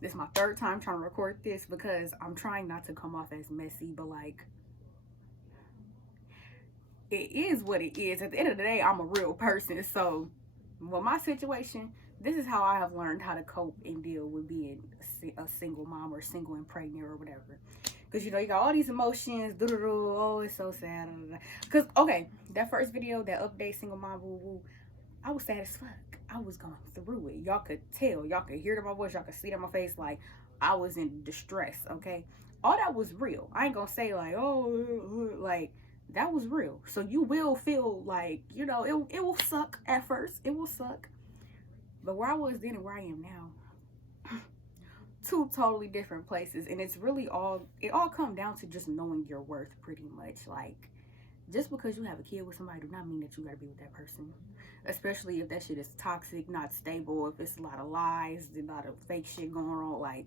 This is my third time trying to record this because I'm trying not to come off as messy, but like, it is what it is. At the end of the day, I'm a real person. So, well, my situation, this is how I have learned how to cope and deal with being a single mom or single and pregnant or whatever. Because, you know, you got all these emotions. Oh, it's so sad. Because, okay, that first video, that update, single mom, woo woo, I was sad as fuck. I was going through it. Y'all could tell. Y'all could hear it in my voice. Y'all could see it in my face. Like, I was in distress, okay? All that was real. I ain't gonna say, like, oh, like, that was real. So you will feel like, you know, it will suck at first. It will suck. But where I was then and where I am now, two totally different places. And it's really it all comes down to just knowing your worth pretty much. Like, just because you have a kid with somebody do not mean that you gotta be with that person. Especially if that shit is toxic, not stable, if it's a lot of lies, a lot of fake shit going on. Like,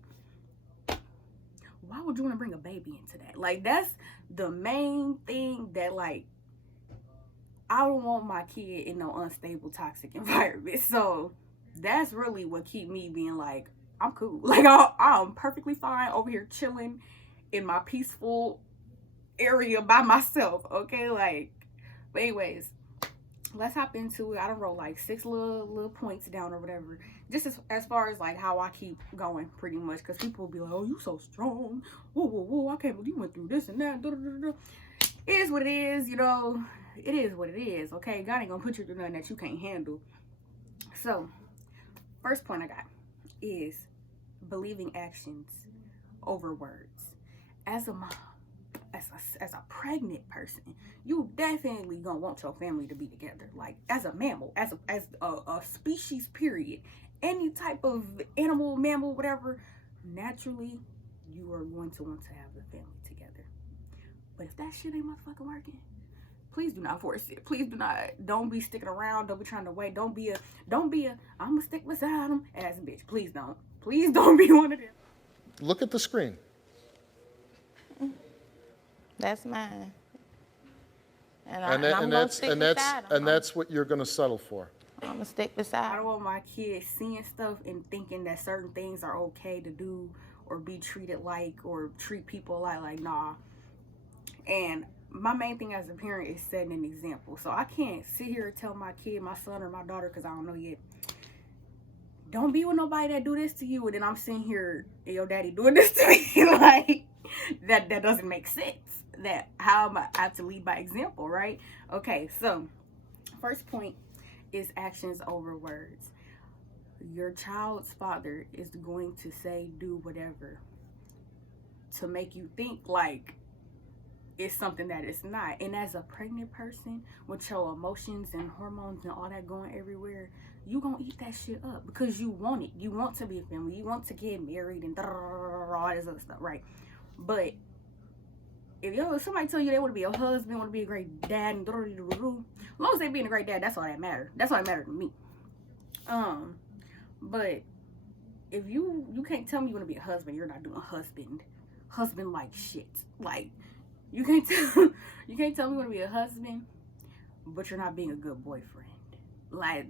why would you want to bring a baby into that? Like, that's the main thing that, like, I don't want my kid in no unstable, toxic environment. So that's really what keep me being like, I'm cool. Like, I'm perfectly fine over here chilling in my peaceful area by myself. Okay, like, but anyways, let's hop into it. I don't roll like six little points down or whatever. Just as far as like how I keep going, pretty much, because people will be like, "Oh, you so strong. Whoa, whoa, whoa! I can't believe you went through this and that." It is what it is, you know. It is what it is. Okay, God ain't gonna put you through nothing that you can't handle. So, first point I got is believing actions over words. As a mom, as a pregnant person, you definitely gonna want your family to be together. Like, as a mammal, as a species, period. Any type of animal, mammal, whatever, naturally, you are going to want to have the family together. But if that shit ain't motherfucking working, please do not force it. Please do not. Don't be sticking around. Don't be trying to wait. Don't be a. I'ma stick beside him ass bitch. Please don't. Please don't be one of them. Look at the screen. That's mine. And, And that, I'm and, going to that's, stick and, that's, beside him. and that's what you're going to settle for. I'm going to stick I beside don't him. want my kids seeing stuff and thinking that certain things are okay to do or be treated like or treat people like nah. And my main thing as a parent is setting an example. So I can't sit here and tell my kid, my son or my daughter, because I don't know yet, don't be with nobody that do this to you, and then I'm sitting here and your daddy doing this to me. Like, that doesn't make sense. That how am I have to lead by example, right? Okay, so first point is actions over words. Your child's father is going to say, do whatever to make you think like it's something that it's not. And as a pregnant person with your emotions and hormones and all that going everywhere, you gonna eat that shit up because you want it. You want to be a family. You want to get married and all this other stuff, right? But if somebody tell you they want to be a husband, want to be a great dad, and as long as they being a great dad, that's all that matters. That's all that matters to me. But if you can't tell me you want to be a husband, you're not doing husband like shit. Like, you can't tell you can't tell me you want to be a husband, but you're not being a good boyfriend. Like,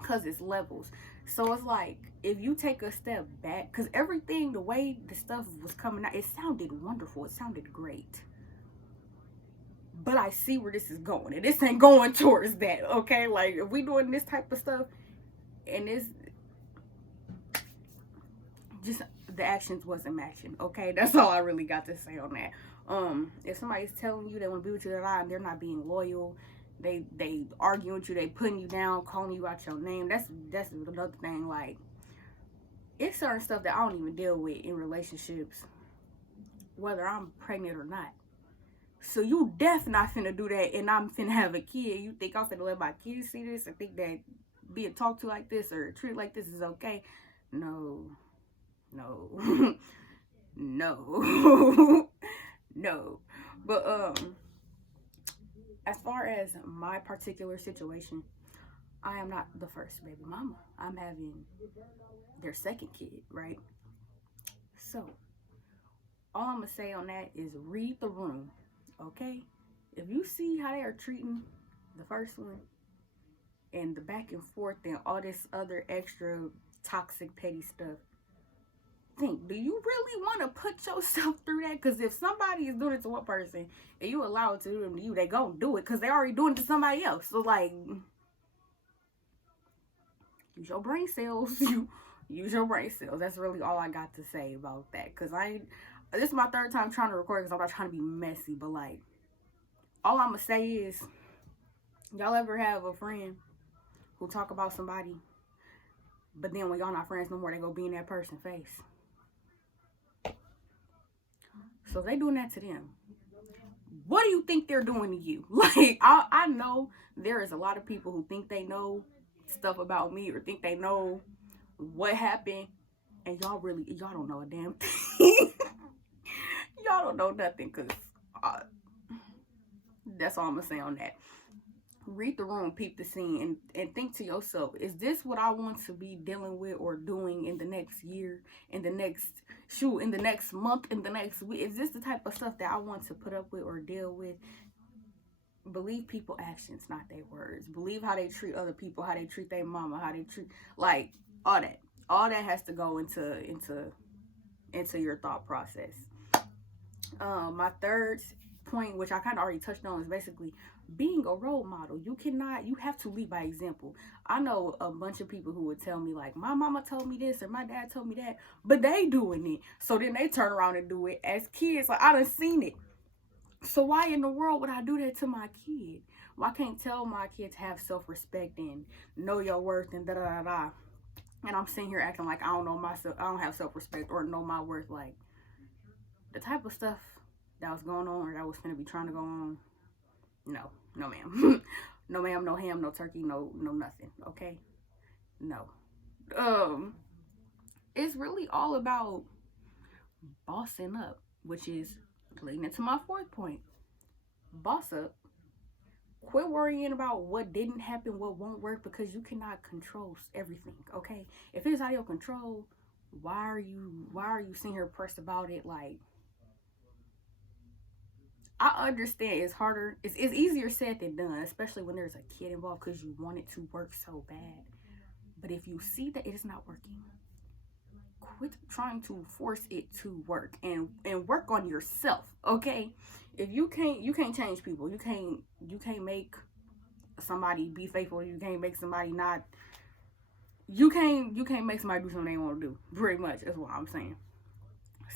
because it's levels. So it's like, if you take a step back, because everything, the way the stuff was coming out, it sounded wonderful. It sounded great. But I see where this is going, and this ain't going towards that, okay? Like, if we doing this type of stuff, and this, just the actions wasn't matching, okay? That's all I really got to say on that. If somebody's telling you they want to be with you and they're not being loyal, they arguing with you, they putting you down, calling you out your name, that's another thing. Like, it's certain stuff that I don't even deal with in relationships, whether I'm pregnant or not. So you definitely not finna do that, and I'm finna have a kid. You think I'm finna let my kids see this and think that being talked to like this or treated like this is okay? No. No. No. No. But as far as my particular situation, I am not the first baby mama. I'm having their second kid, right? So all I'm gonna say on that is read the room, okay? If you see how they are treating the first one and the back and forth and all this other extra toxic, petty stuff. Think, do you really want to put yourself through that? Because if somebody is doing it to one person and you allow it to do to you, they gonna do it because they already doing it to somebody else. So like, use your brain cells. You use your brain cells. That's really all I got to say about that. Because this is my third time trying to record because I'm not trying to be messy. But like, all I'm gonna say is, y'all ever have a friend who talk about somebody, but then when y'all not friends no more, they go be in that person's face? So if they doing that to them, what do you think they're doing to you? Like, I know there is a lot of people who think they know stuff about me or think they know what happened, and y'all don't know a damn thing. Y'all don't know nothing, because that's all I'm gonna say on that. Read the room, peep the scene, and think to yourself, is this what I want to be dealing with or doing in the next year, in the next month, in the next week? Is this the type of stuff that I want to put up with or deal with? Believe people actions, not their words. Believe how they treat other people, how they treat their mama, how they treat, like, all that. All that has to go into your thought process. My third point, which I kind of already touched on, is basically being a role model. You have to lead by example. I know a bunch of people who would tell me, like, my mama told me this or my dad told me that, but they doing it. So then they turn around and do it as kids. Like, I done seen it. So why in the world would I do that to my kid? Well, I can't tell my kid to have self-respect and know your worth and da-da-da-da. And I'm sitting here acting like I don't know myself, I don't have self-respect or know my worth. Like, the type of stuff that was going on or that was finna be trying to go on, no ma'am. No ma'am, no ham, no turkey, no nothing, okay? No. It's really all about bossing up, which is leading into my fourth point. Boss up. Quit worrying about what didn't happen, what won't work, because you cannot control everything, okay? If it's out of your control, why are you sitting here pressed about it? Like, I understand it's harder. It's easier said than done, especially when there's a kid involved, because you want it to work so bad. But if you see that it is not working, quit trying to force it to work and work on yourself, okay? If you can't change people. You can't make somebody be faithful. You can't make somebody not. You can't make somebody do something they want to do. Pretty much is what I'm saying.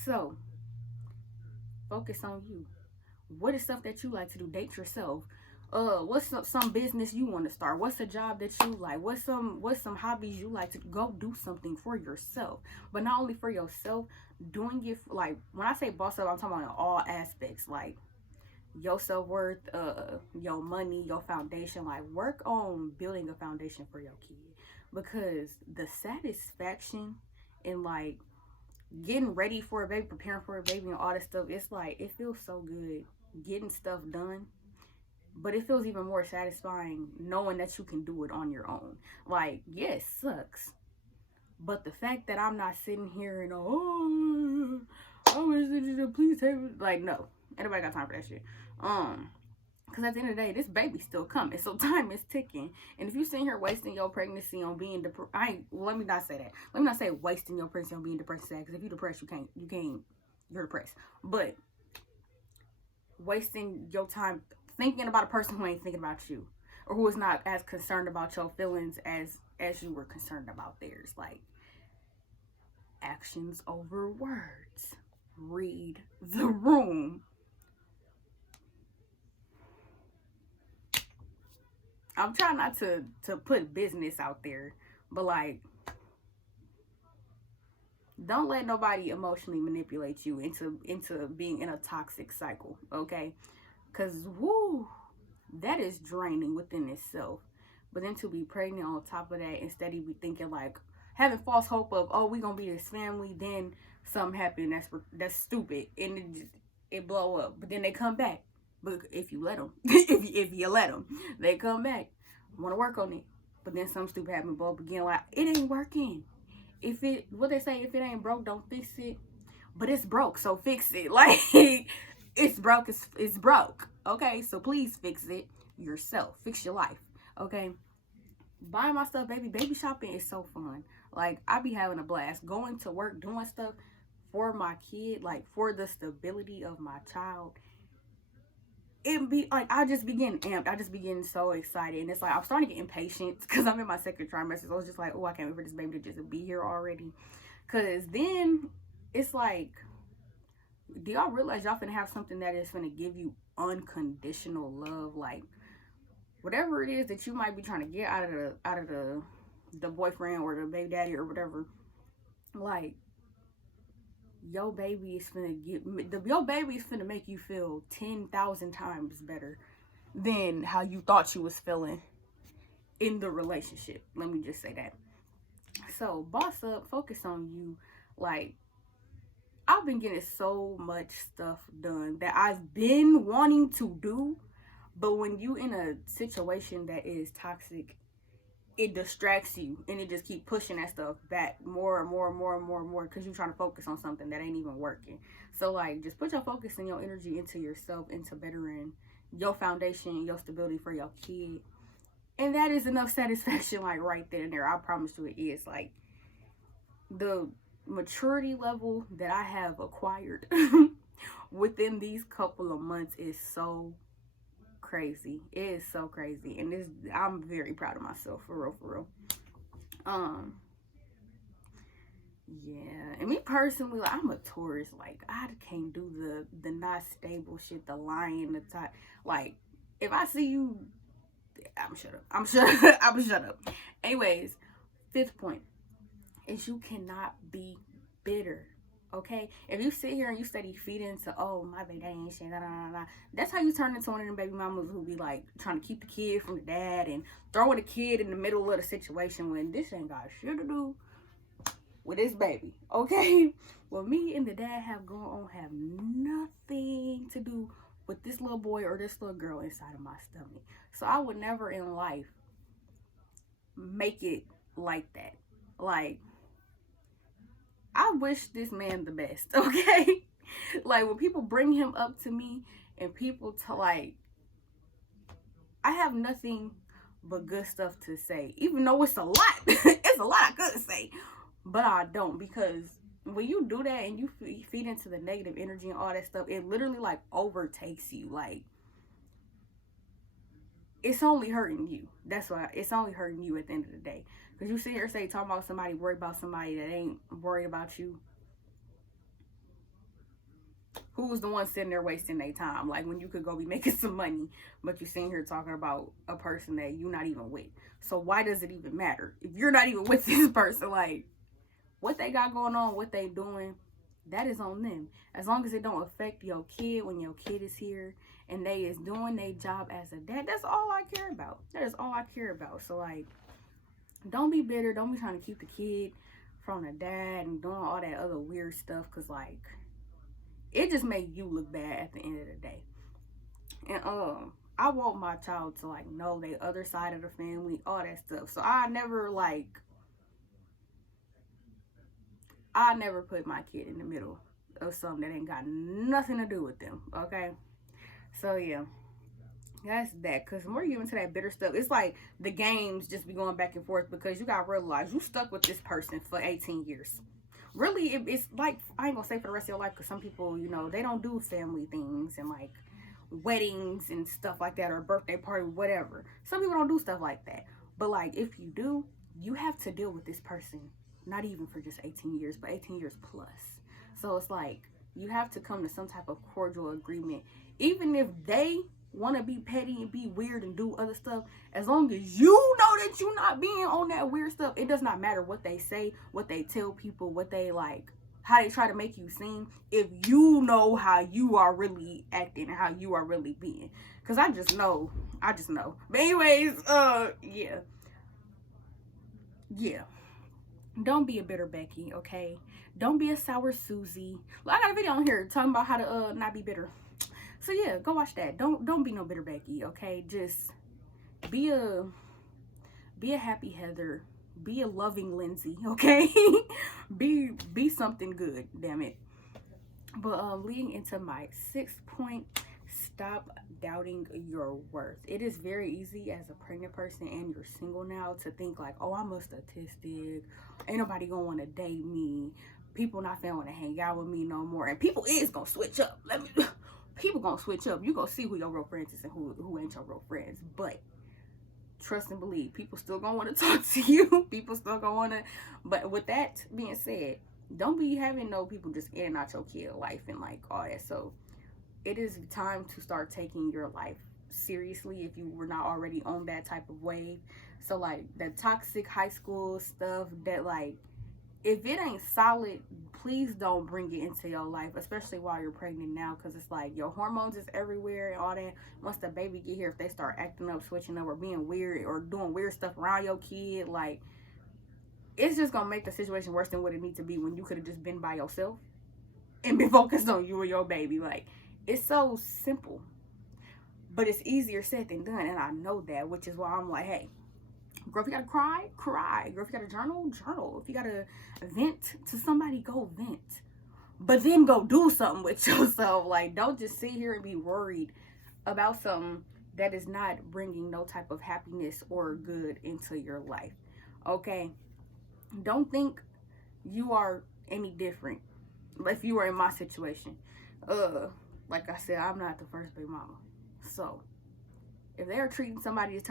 So focus on you. What is stuff that you like to do? Date yourself. What's some business you want to start? What's a job that you like? What's some hobbies you like to go do something for yourself? But not only for yourself, doing it for, like, when I say boss up, I'm talking about in all aspects, like your self-worth, your money, your foundation. Like, work on building a foundation for your kid, because the satisfaction in, like, getting ready for a baby, preparing for a baby and all that stuff, it's like, it feels so good getting stuff done. But it feels even more satisfying knowing that you can do it on your own. Like, yes, sucks. But the fact that I'm not sitting here and, oh, I wish that you could please take me. Like, no. Anybody got time for that shit. Because at the end of the day, this baby's still coming. So time is ticking. And if you're sitting here wasting your pregnancy on being depressed, let me not say that. Let me not say wasting your pregnancy on being depressed. Because if you're depressed, you're depressed. But wasting your time thinking about a person who ain't thinking about you, or who is not as concerned about your feelings as you were concerned about theirs. Like, actions over words. Read the room. I'm trying not to put business out there, but, like, don't let nobody emotionally manipulate you into being in a toxic cycle, okay? Because, woo, that is draining within itself. But then to be pregnant on top of that, instead of be thinking, like, having false hope of, oh, we gonna be this family, then something happened that's stupid, and it blow up. But then they come back. But if you let them, if you let them, they come back, want to work on it. But then something stupid happen, blow up again. Like, it ain't working. What they say, if it ain't broke, don't fix it. But it's broke, so fix it. Like, it's broke, it's broke. Okay, so please fix it yourself. Fix your life. Okay, buying my stuff, baby shopping is so fun. Like, I be having a blast going to work, doing stuff for my kid, like for the stability of my child. It be like I just be getting amped. I just be getting so excited, and it's like I'm starting to get impatient because I'm in my second trimester. So I was just like, oh, I can't wait for this baby to just be here already. Cause then it's like, do y'all realize y'all finna have something that is finna give you unconditional love? Like, whatever it is that you might be trying to get out of the boyfriend or the baby daddy or whatever, like, your baby is finna make you feel 10,000 times better than how you thought you was feeling in the relationship. Let me just say that. So boss up, focus on you. Like, I've been getting so much stuff done that I've been wanting to do, but when you in a situation that is toxic, it distracts you and it just keep pushing that stuff back more and more and more and more and more because you're trying to focus on something that ain't even working. So like, just put your focus and your energy into yourself, into bettering your foundation, your stability for your kid, and that is enough satisfaction, like right there and there. I promise you it is. Like, the maturity level that I have acquired within these couple of months is so crazy. It is so crazy, and I'm very proud of myself, for real. Yeah, and me personally, like, I'm a Taurus. Like, I can't do the not stable shit, the lying, the type. Like, if I see you, I'm shut up. Anyways, 5th point is you cannot be bitter. Okay, if you sit here and you steady feed into, oh, my baby daddy ain't shit, that's how you turn into one of them baby mamas who be like trying to keep the kid from the dad and throwing the kid in the middle of the situation when this ain't got shit to do with this baby. Okay, what me and the dad have going on have nothing to do with this little boy or this little girl inside of my stomach. So I would never in life make it like that. Like, I wish this man the best, okay? Like, when people bring him up to me and people like, I have nothing but good stuff to say, even though it's a lot. It's a lot I could say, but I don't, because when you do that and you feed into the negative energy and all that stuff, it literally like overtakes you. Like, it's only hurting you. That's why it's only hurting you at the end of the day. Because you sit here and talking about somebody, worried about somebody that ain't worried about you. Who's the one sitting there wasting their time? Like, when you could go be making some money, but you're sitting here talking about a person that you're not even with. So why does it even matter? If you're not even with this person, like, what they got going on, what they doing, that is on them. As long as it don't affect your kid when your kid is here and they is doing their job as a dad, that's all I care about. That is all I care about. So, like, don't be bitter. Don't be trying to keep the kid from the dad and doing all that other weird stuff, because, like, it just makes you look bad at the end of the day. And I want my child to, like, know the other side of the family, all that stuff. So I never put my kid in the middle of something that ain't got nothing to do with them, okay? So, yeah. That's that. Because the more you get into that bitter stuff, it's like the games just be going back and forth, because you got to realize you stuck with this person for 18 years. Really, it's like, I ain't going to say for the rest of your life, because some people, you know, they don't do family things and, like, weddings and stuff like that, or birthday party, whatever. Some people don't do stuff like that. But, like, if you do, you have to deal with this person, not even for just 18 years, but 18 years plus. So it's like, you have to come to some type of cordial agreement. Even if they want to be petty and be weird and do other stuff, as long as you know that you're not being on that weird stuff, it does not matter what they say, what they tell people, what they like, how they try to make you seem, if you know how you are really acting and how you are really being. Because I just know. But anyways, yeah. Don't be a bitter Becky, okay? Don't be a sour Susie. I got a video on here talking about how to not be bitter. So yeah, go watch that. Don't be no bitter Becky, okay? Just be a happy Heather. Be a loving Lindsay, okay? be something good, damn it. But leading into my 6th point, stop doubting your worth. It is very easy as a pregnant person and you're single now to think like, oh, I'm a statistic. Ain't nobody gonna want to date me. People not gonna want to hang out with me no more. And people is gonna switch up. People gonna switch up. You gonna see who your real friends is and who ain't your real friends. But trust and believe, people still gonna want to talk to you. People still gonna want to. But with that being said, don't be having no people just in and out your kid life and like all that. So it is time to start taking your life seriously if you were not already on that type of wave. So like the toxic high school stuff, that like, if it ain't solid, please don't bring it into your life, especially while you're pregnant now, because it's like your hormones is everywhere and all that. Once the baby get here, if they start acting up, switching up, or being weird or doing weird stuff around your kid, like, it's just gonna make the situation worse than what it needs to be when you could have just been by yourself and been focused on you and your baby. Like, it's so simple, but it's easier said than done, and I know that, which is why I'm like, hey, girl, if you gotta cry, cry. Girl, if you gotta journal, journal. If you gotta vent to somebody, go vent. But then go do something with yourself. Like, don't just sit here and be worried about something that is not bringing no type of happiness or good into your life. Okay? Don't think you are any different if you were in my situation. Like I said, I'm not the first baby mama. So if they're treating somebody a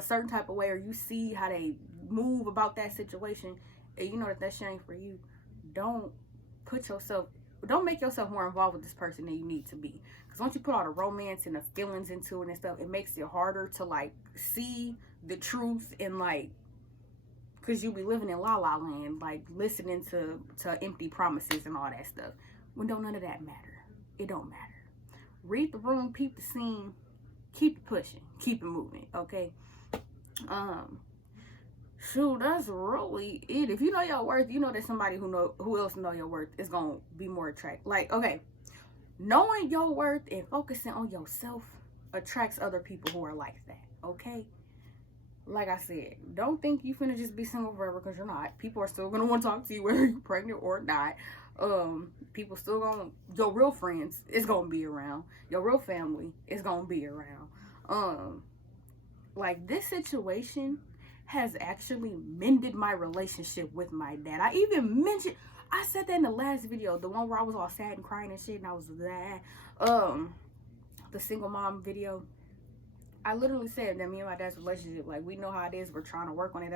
certain type of way, or you see how they move about that situation, and you know that shit ain't for you, don't make yourself more involved with this person than you need to be. Because once you put all the romance and the feelings into it and stuff, it makes it harder to like see the truth, and like, because you be living in la la land, like listening to empty promises and all that stuff, when don't none of that matter. It don't matter. Read the room, peep the scene, keep it pushing, keep it moving, okay? Shoot, that's really it. If you know your worth, you know that somebody who else know your worth is gonna be more attracted. Like, okay, knowing your worth and focusing on yourself attracts other people who are like that, okay? Like I said, don't think you finna just be single forever, because you're not. People are still gonna want to talk to you whether you're pregnant or not. People still gonna, your real friends is gonna be around. Your real family is gonna be around. Like, this situation has actually mended my relationship with my dad. I said that in the last video, the one where I was all sad and crying and shit, and I was that, the single mom video. I literally said that me and my dad's relationship, like, we know how it is, we're trying to work on it,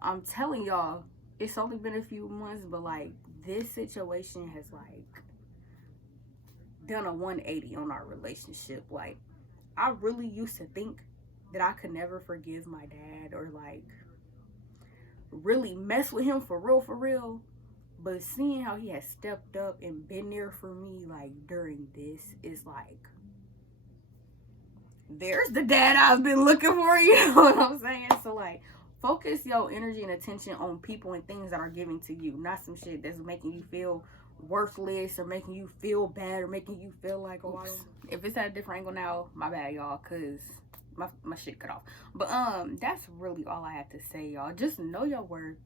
I'm telling y'all, it's only been a few months, but like, this situation has like done a 180 on our relationship. Like, I really used to think that I could never forgive my dad or like really mess with him for real, but seeing how he has stepped up and been there for me like during this is like, there's the dad I've been looking for, you know what I'm saying? So like, focus your energy and attention on people and things that are giving to you, not some shit that's making you feel worthless or making you feel bad or making you feel like, oh, if it's at a different angle now, my bad, y'all, because my shit cut off. But that's really all I have to say, y'all. Just know your worth.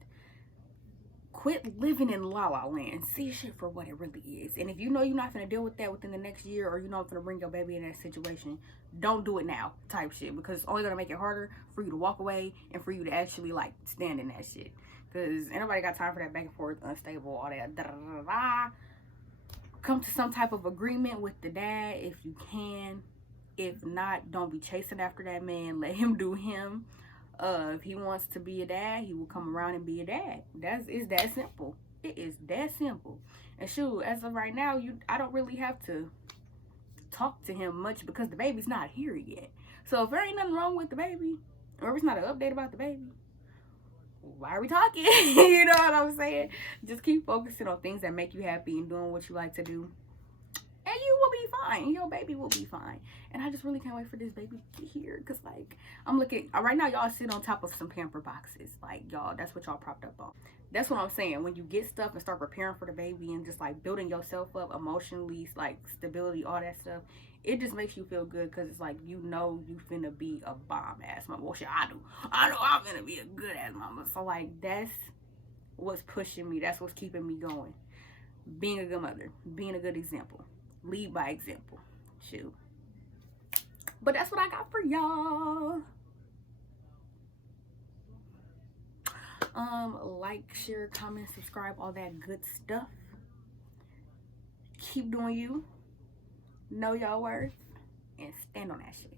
Quit living in la la land. See shit for what it really is. And if you know you're not gonna deal with that within the next year, or you're not gonna bring your baby in that situation, don't do it now type shit, because it's only gonna make it harder for you to walk away and for you to actually like stand in that shit. Because anybody got time for that back and forth, unstable, all that da da da da. Come to some type of agreement with the dad if you can. If not, don't be chasing after that man. Let him do him. If he wants to be a dad, he will come around and be a dad. It's that simple. It is that simple. And shoot, as of right now, I don't really have to talk to him much because the baby's not here yet. So if there ain't nothing wrong with the baby, or if it's not an update about the baby, why are we talking? You know what I'm saying? Just keep focusing on things that make you happy and doing what you like to do, and you will be fine. Your baby will be fine. And I just really can't wait for this baby to get here. Because, like, I'm looking... Right now, y'all sit on top of some pamper boxes. Like, y'all, that's what y'all propped up on. That's what I'm saying. When you get stuff and start preparing for the baby and just, like, building yourself up emotionally, like, stability, all that stuff, it just makes you feel good. Because it's like, you know you finna be a bomb-ass mama. Well, shit, I do. I know I'm finna be a good-ass mama. So, like, that's what's pushing me. That's what's keeping me going. Being a good mother. Being a good example. Lead by example. Shoot. But that's what I got for y'all. Like, share, comment, subscribe, all that good stuff. Keep doing you. Know your worth and stand on that shit.